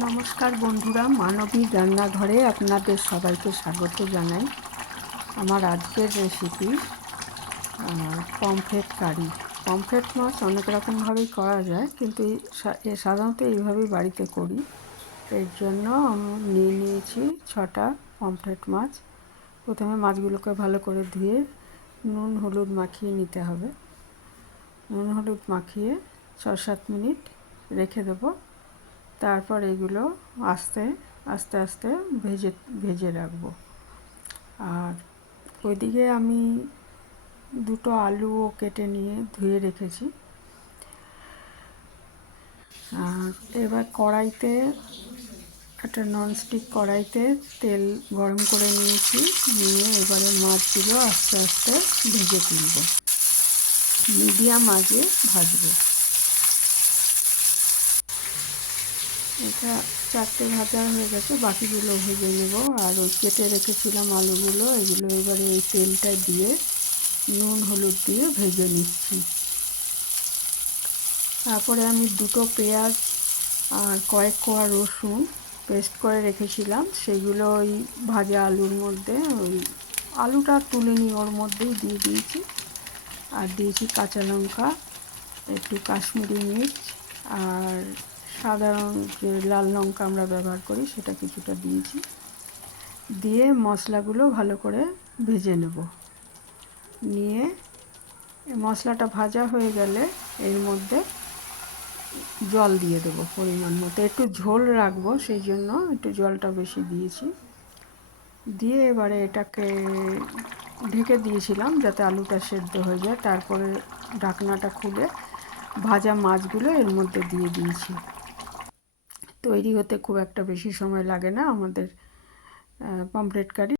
নমস্কার বন্ধুরা, মানবীর রান্নাঘরে আপনাদের সবাইকে স্বাগত জানাই। আমার আজকের রেসিপি পমফ্রেট কারি। পমফ্রেট মাছ অনেক রকমভাবেই করা যায়, কিন্তু সাধারণত এইভাবেই বাড়িতে করি। এর জন্য আমি নিয়ে নিয়েছি 6টা পমফ্রেট মাছ। প্রথমে মাছগুলোকে ভালো করে ধুয়ে নুন হলুদ মাখিয়ে নিতে হবে। নুন হলুদ মাখিয়ে 6-7 মিনিট রেখে দেবো। তারপর এগুলো আস্তে আস্তে ভেজে রাখবো। আর ওইদিকে আমি 2টো আলুও কেটে নিয়ে ধুয়ে রেখেছি। আর এবার কড়াইতে, একটা ননস্টিক কড়াইতে তেল গরম করে নিয়েছি। নিয়ে এবারে মাছগুলো আস্তে আস্তে ভেজে তুলব, মিডিয়াম আঁচে ভাজবো। এটা 4টে ভাজা হয়ে গেছে, বাকিগুলো ভেজে নেব। আর ওই কেটে রেখেছিলাম আলুগুলো, এগুলো এবারে এই তেলটা দিয়ে নুন হলুদ দিয়ে ভেজে নিচ্ছি। তারপরে আমি 2টো পেঁয়াজ আর কয়েক কোয়া রসুন পেস্ট করে রেখেছিলাম, সেগুলো ওই ভাজা আলুর মধ্যে, ওই আলুটা তুলে নিয়ে ওর মধ্যেই দিয়ে দিয়েছি। আর দিয়েছি কাঁচা লঙ্কা, একটু কাশ্মীরি মির্চ, আর সাধারণ যে লাল লঙ্কা আমরা ব্যবহার করি সেটা কিছুটা দিয়েছি। দিয়ে মশলাগুলো ভালো করে ভেজে নেব। নিয়ে মশলাটা ভাজা হয়ে গেলে এর মধ্যে জল দিয়ে দেবো পরিমাণ মতো। একটু ঝোল রাখবো, সেই জন্য একটু জলটা বেশি দিয়েছি। দিয়ে এবারে এটাকে ঢেকে দিয়েছিলাম যাতে আলুটা সেদ্ধ হয়ে যায়। তারপরে ঢাকনাটা খুলে ভাজা মাছগুলো এর মধ্যে দিয়ে দিয়েছি। তৈরি হতে খুব একটা বেশি সময় লাগে না আমাদের পমফ্রেট কারি।